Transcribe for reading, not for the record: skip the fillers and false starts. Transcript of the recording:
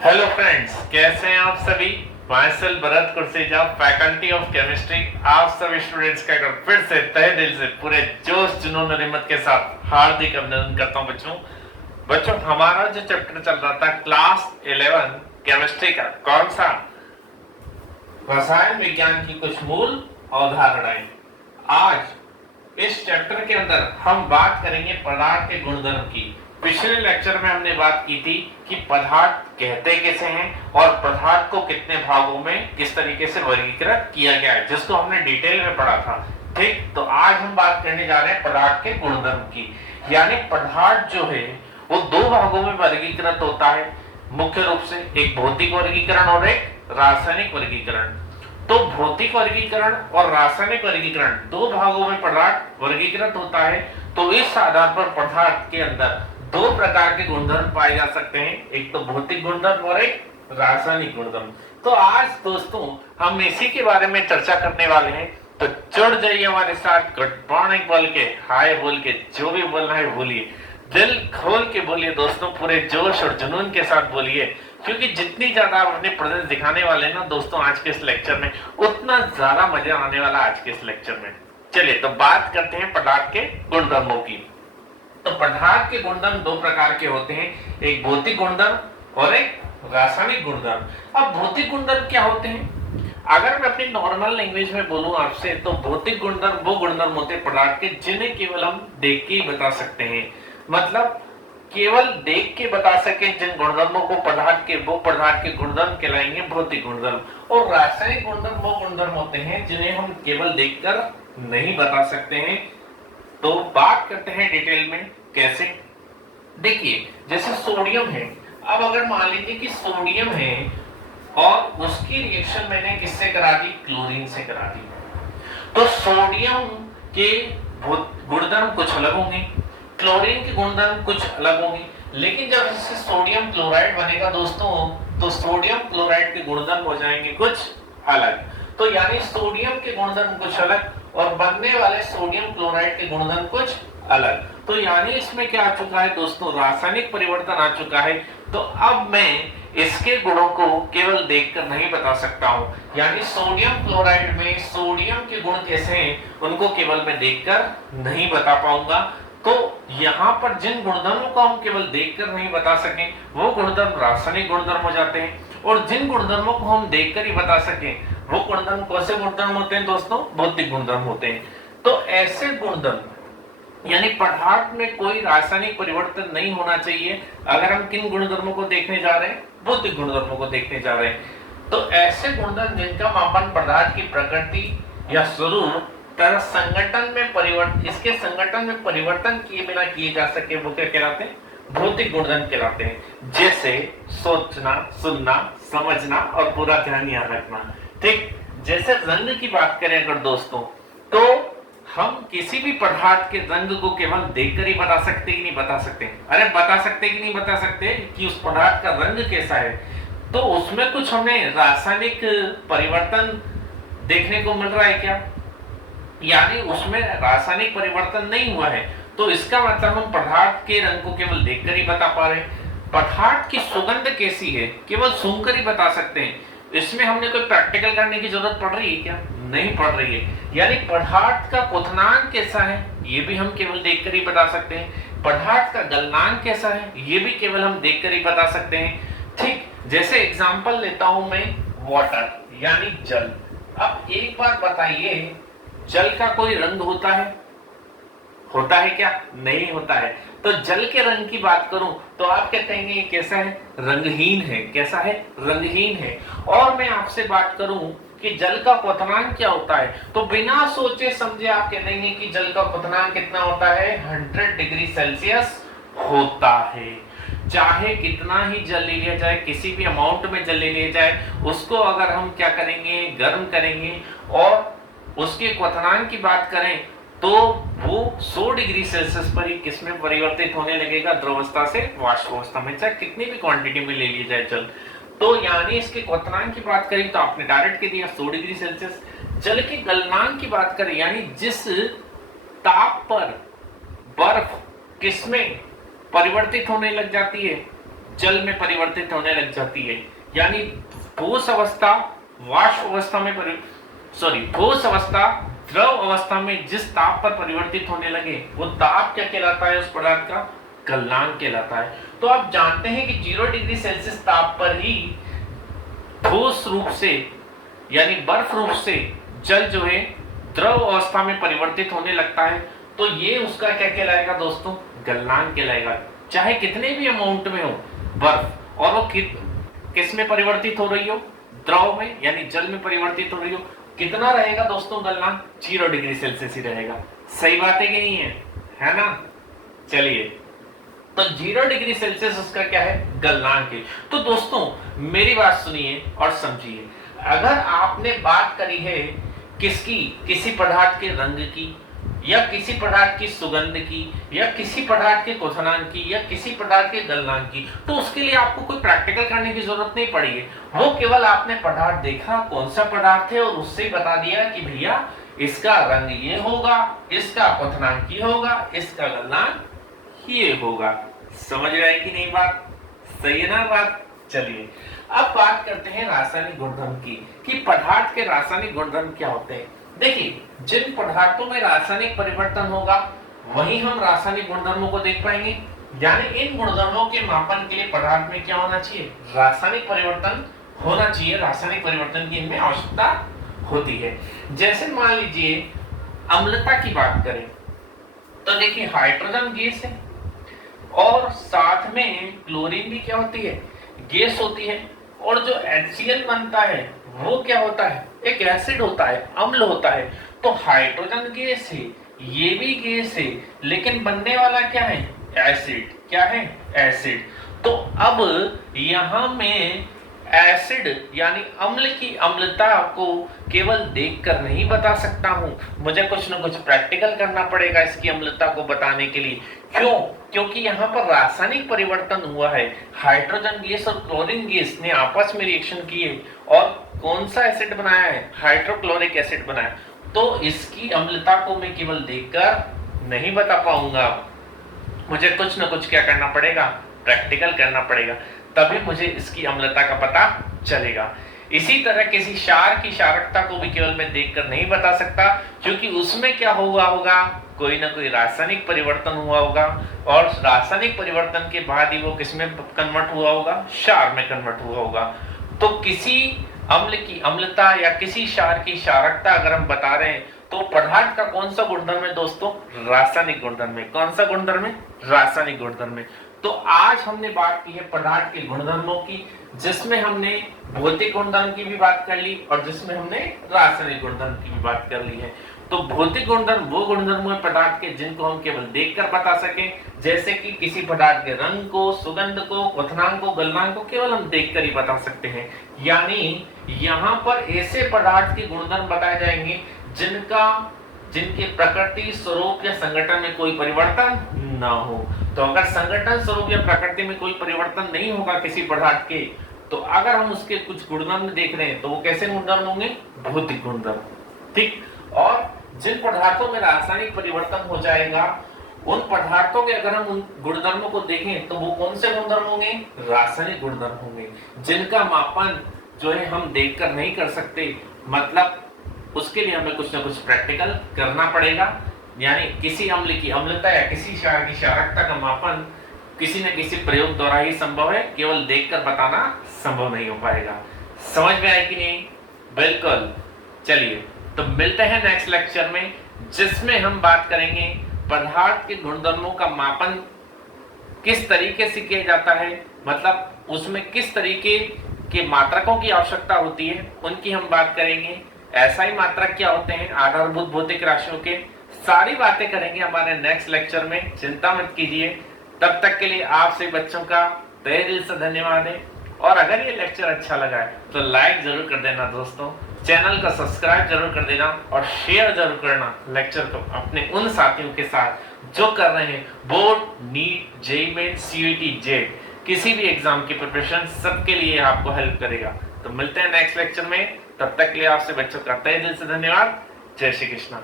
Hello friends, कैसे हैं आप सभी। Myself Bharat Kurseja, faculty of chemistry, आप सभी स्टूडेंट्स का एक बार फिर से तहे दिल से पूरे जोश जुनून और हिम्मत के साथ हार्दिक अभिनंदन करता हूं। बच्चों हमारा जो चैप्टर चल रहा था क्लास 11 केमिस्ट्री का, कौन सा, रसायन विज्ञान की कुछ मूल अवधारणाएं। आज इस चैप्टर के अंदर हम बात करेंगे पदार्थ के गुणधर्म की। पिछले लेक्चर में हमने बात की थी कि पदार्थ कहते कैसे हैं और पदार्थ को कितने भागों में किस तरीके से वर्गीकृत किया गया है, जिसको हमने डिटेल में पढ़ा था। ठीक, तो आज हम बात करने जा रहे हैं पदार्थ के गुणधर्म की। यानी पदार्थ जो है वो दो भागों में वर्गीकृत होता है मुख्य रूप से, एक भौतिक वर्गीकरण और एक रासायनिक वर्गीकरण। तो भौतिक वर्गीकरण और रासायनिक वर्गीकरण दो भागों में पदार्थ वर्गीकृत होता है। तो इस आधार पर पदार्थ के अंदर दो प्रकार के गुणधर्म पाए जा सकते हैं, एक तो भौतिक गुणधर्म और एक रासायनिक गुणधर्म। तो आज दोस्तों हम इसी के बारे में चर्चा करने वाले हैं। तो जुड़ जाइए हमारे साथ, गुड मॉर्निंग बोल के, हाय बोल के, जो भी बोलना है बोलिए, दिल खोल के बोलिए दोस्तों, पूरे जोश और जुनून के साथ बोलिए, क्योंकि जितनी ज्यादा आप अपने प्रेजेंस दिखाने वाले हैं ना दोस्तों आज के इस लेक्चर में, उतना ज्यादा मजा आने वाला आज के इस लेक्चर में। चलिए तो बात करते हैं पदार्थ के गुणधर्मों की। तो पदार्थ के गुणधर्म दो प्रकार के होते हैं, एक भौतिक गुणधर्म और एक रासायनिक गुणधर्म। अब भौतिक गुणधर्म क्या होते हैं, अगर मैं अपनी नॉर्मल लैंग्वेज में बोलूं आपसे, तो भौतिक गुणधर्म वो गुणधर्म होते हैं पदार्थ के जिन्हें केवल हम देख के ही बता सकते हैं। मतलब केवल देख के बता सके जिन गुणधर्मों को पदार्थ के, वो पदार्थ के गुणधर्म कहलाएंगे भौतिक गुणधर्म। और रासायनिक गुणधर्म वो गुणधर्म होते हैं जिन्हें हम केवल देखकर नहीं बता सकते हैं। तो बात करते हैं डिटेल में कैसे। देखिए जैसे सोडियम है, अब अगर मान लीजिए कि सोडियम है और उसकी रिएक्शन मैंने किससे करा दी, क्लोरीन से करा दी, तो सोडियम के गुणधर्म कुछ अलग होंगे, क्लोरीन के गुणधर्म कुछ अलग होंगे। लेकिन जब इससे सोडियम क्लोराइड बनेगा दोस्तों, तो सोडियम क्लोराइड के गुणधर्म हो जाएंगे कुछ अलग। तो यानी सोडियम के गुणधर्म कुछ अलग और बनने वाले सोडियम क्लोराइड के गुणधर्म कुछ अलग। तो यानी इसमें क्या आ चुका है दोस्तों, रासायनिक परिवर्तन आ चुका है। तो अब मैं इसके गुणों को केवल देखकर नहीं बता सकता हूं, यानी सोडियम क्लोराइड में सोडियम के गुण कैसे हैं उनको केवल मैं देखकर नहीं बता पाऊंगा। तो यहाँ पर जिन गुणधर्मों को हम केवल देखकर नहीं बता सकें वो गुणधर्म रासायनिक गुणधर्म हो जाते हैं, और जिन गुणधर्मों को हम देखकर ही बता सकें वो गुणधर्म कौन से गुणधर्म होते हैं दोस्तों, भौतिक गुणधर्म होते हैं। तो ऐसे गुणधर्म यानी पदार्थ में कोई रासायनिक परिवर्तन नहीं होना चाहिए अगर हम किन गुणधर्मों को देखने जा रहे हैं, भौतिक गुणधर्मों को देखने जा रहे हैं। तो ऐसे गुणधर्म जिनका मापन पदार्थ की प्रकृति या स्वरूप तरह संगठन में परिवर्तन, इसके संगठन में परिवर्तन किए बिना किए जा सके, वो क्या कहलाते हैं, भौतिक गुणधर्म कहलाते हैं। जैसे सोचना, सुनना, समझना और पूरा ध्यान याद रखना। ठीक, जैसे रंग की बात करें अगर दोस्तों, तो हम किसी भी पदार्थ के रंग को केवल देखकर ही बता सकते कि नहीं बता सकते, अरे बता सकते कि नहीं बता सकते कि उस पदार्थ का रंग कैसा है। तो उसमें कुछ हमें रासायनिक परिवर्तन देखने को मिल रहा है क्या, यानी उसमें रासायनिक परिवर्तन नहीं हुआ है, तो इसका मतलब हम पदार्थ के रंग को केवल देखकर ही बता पा रहे हैं। पदार्थ की सुगंध कैसी है केवल सूंघकर ही बता सकते हैं, इसमें हमने कोई प्रैक्टिकल करने की जरूरत पड़ रही है क्या, नहीं पड़ रही है। यानी पदार्थ का क्वथनांक कैसा है ये भी हम केवल देखकर ही बता सकते हैं, पदार्थ का गलनांक कैसा है ये भी केवल हम देखकर ही बता सकते हैं। ठीक, जैसे एग्जांपल लेता हूं मैं वाटर यानी जल। अब एक बात बताइए, जल का कोई रंग होता है, होता है क्या, नहीं होता है। तो जल के रंग की बात करूं तो आप क्या कहेंगे, ये कैसा है, रंगहीन है। कैसा है, रंगहीन है। और मैं आपसे बात करूं कि जल का क्वथनांक क्या होता है, तो बिना सोचे समझे आप कह देंगे कि जल का क्वथनांक कितना होता है, 100 डिग्री सेल्सियस होता है। चाहे कितना ही जल ले लिया जाए, किसी भी अमाउंट में जल ले लिया जाए, उसको अगर हम क्या करेंगे, गर्म करेंगे और उसके क्वथनांक की बात करें तो वो 100 डिग्री सेल्सियस पर ही किसमें परिवर्तित होने लगेगा, द्रवावस्था से वाष्पावस्था में, चाहे कितनी भी क्वांटिटी में ले लिया जाए जल। तो यानी इसके क्वथनांक की बात करें तो आपने डायरेक्ट कह दिया 100 डिग्री सेल्सियस। जल के गलनांक की बात करें, यानी जिस ताप पर बर्फ किसमें परिवर्तित होने लग जाती है, जल में परिवर्तित होने लग जाती है। यानी ठोस अवस्था वाष्प अवस्था में ठोस अवस्था द्रव अवस्था में जिस ताप पर परिवर्तित होने लगे वो ताप क्या कहलाता है? उस पदार्थ का गलनांक कहलाता है। तो आप जानते हैं कि 0 डिग्री सेल्सियस ताप पर ही ठोस रूप से यानी बर्फ रूप से जल जो है द्रव अवस्था में परिवर्तित होने लगता है। तो ये उसका क्या कहलाएगा दोस्तों? गलनांक कहलाएगा। चाहे कितने भी अमाउंट में हो बर्फ और वो किस में परिवर्तित हो रही हो? द्रव में यानी जल में परिवर्तित हो रही हो। कितना रहेगा दोस्तों गलनांक? 0 डिग्री सेल्सियस ही रहेगा। सही बात है कि नहीं है ना? चलिए, तो 0 डिग्री सेल्सियस उसका क्या है? गलनांक है। तो दोस्तों मेरी बात सुनिए और समझिए। अगर आपने बात करी है किसकी? किसी पदार्थ के रंग की या किसी पदार्थ की सुगंध की या किसी पदार्थ के क्वथनांक की या किसी पदार्थ के गलनांक की, तो उसके लिए आपको कोई प्रैक्टिकल करने की जरूरत नहीं पड़ी है। वो केवल आपने पदार्थ देखा कौन सा पदार्थ है और उससे ही बता दिया कि भैया इसका रंग ये होगा, इसका क्वथनांक ये होगा, इसका गलनांक ये होगा। समझ रहे हैं कि नहीं बात? सही है ना बात? चलिए अब बात करते हैं रासायनिक गुणधर्म की कि पदार्थ के रासायनिक गुणधर्म क्या होते हैं। देखिए, जिन पदार्थों में रासायनिक परिवर्तन होगा वहीं हम रासायनिक गुणधर्मों को देख पाएंगे। यानी इन गुणधर्मों के मापन के लिए पदार्थ में क्या होना चाहिए? रासायनिक परिवर्तन होना चाहिए। रासायनिक परिवर्तन की इनमें आवश्यकता होती है। जैसे मान लीजिए अम्लता की बात करें तो देखिए हाइड्रोजन गैस है और साथ में क्लोरीन भी क्या होती है? गैस होती है। और जो HCl बनता है वो क्या होता है? एक एसिड होता है, अम्ल होता है। तो हाइड्रोजन गैस है, ये भी गैस है, लेकिन बनने वाला क्या है? एसिड। क्या है? एसिड। तो अब यहां में एसिड यानी अम्ल की अम्लता को केवल देखकर नहीं बता सकता हूं, मुझे कुछ ना कुछ प्रैक्टिकल करना पड़ेगा इसकी अम्लता को बताने के लिए। क्यों? क्योंकि यहाँ पर रासायनिक परिवर्तन हुआ है। हाइड्रोजन गैस और क्लोरीन गैस ने आपस में रिएक्शन किए और कौन सा एसिड बनाया है? हाइड्रोक्लोरिक एसिड बनाया। तो इसकी अम्लता को मैं केवल देखकर नहीं बता पाऊंगा, मुझे कुछ ना कुछ क्या करना पड़ेगा? प्रैक्टिकल करना पड़ेगा, तभी मुझे इसकी अम्लता का पता चलेगा। इसी तरह किसी क्षार की क्षारकता को भी केवल मैं देखकर नहीं बता सकता, क्योंकि उसमें क्या हुआ होगा? कोई ना कोई रासायनिक परिवर्तन हुआ होगा और रासायनिक परिवर्तन के बाद ही वो किसमें कन्वर्ट हुआ होगा? क्षार में कन्वर्ट हुआ होगा। तो किसी अम्ल की अम्लता या किसी क्षार की क्षारकता अगर हम बता रहे हैं तो पदार्थ का कौन सा गुणधर्म है दोस्तों? रासायनिक गुणधर्म है। कौन सा गुणधर्म है? रासायनिक गुणधर्म है। तो आज हमने बात की है पदार्थ के गुणधर्मों की, जिसमें हमने भौतिक गुणधर्म की भी बात कर ली और जिसमें हमने रासायनिक गुणधर्म की भी बात कर ली है। तो भौतिक गुणधर्म वो गुणधर्म है पदार्थ के जिनको हम केवल देखकर बता सकें, जैसे कि किसी पदार्थ के रंग को, सुगंध को, क्वथनांक को, गलनांक को केवल हम देखकर ही बता सकते हैं। यानी यहाँ पर ऐसे पदार्थ के गुणधर्म बताए जाएंगे जिनके प्रकृति, स्वरूप या संगठन में कोई परिवर्तन ना हो। तो अगर संगठन, स्वरूप या प्रकृति में कोई परिवर्तन नहीं होगा किसी पदार्थ के, तो अगर हम उसके कुछ गुणधर्म देख रहे हैं तो वो कैसे गुणधर्म होंगे? भौतिक गुणधर्म। ठीक। और जिन पदार्थों में रासायनिक परिवर्तन हो जाएगा उन पदार्थों के अगर हम उन गुणधर्मों को देखें तो वो कौन से गुणधर्म होंगे? रासायनिक गुणधर्म होंगे, जिनका मापन जो है हम देखकर नहीं कर सकते। मतलब उसके लिए हमें कुछ ना कुछ प्रैक्टिकल करना पड़ेगा। यानी किसी अम्ल की अम्लता या किसी क्षार की क्षारकता का मापन किसी न किसी प्रयोग द्वारा ही संभव है, केवल देखकर बताना संभव नहीं हो पाएगा। समझ में आया कि नहीं? बिल्कुल। चलिए तो मिलते हैं नेक्स्ट लेक्चर में, जिसमें हम बात करेंगे पदार्थ के गुणधर्मों का मापन किस तरीके से किया जाता है, मतलब उसमें किस तरीके के मात्रकों की आवश्यकता होती है, उनकी हम बात करेंगे। SI मात्रक क्या होते हैं, आधारभूत भौतिक राशियों के, सारी बातें करेंगे हमारे नेक्स्ट लेक्चर में। चिंता मत कीजिए। तब तक के लिए आप सभी बच्चों का तहे दिल से धन्यवाद है। और अगर ये लेक्चर अच्छा लगा है तो लाइक जरूर कर देना दोस्तों, चैनल का सब्सक्राइब जरूर कर देना और शेयर जरूर करना लेक्चर को अपने उन साथियों के साथ जो कर रहे हैं board, NEET, JEE main, CUET, JEE, किसी भी एग्जाम की प्रिपरेशन, सबके लिए आपको हेल्प करेगा। तो मिलते हैं नेक्स्ट लेक्चर में, तब तक के लिए आपसे बच्चों का तहे दिल से धन्यवाद। जय श्री कृष्णा।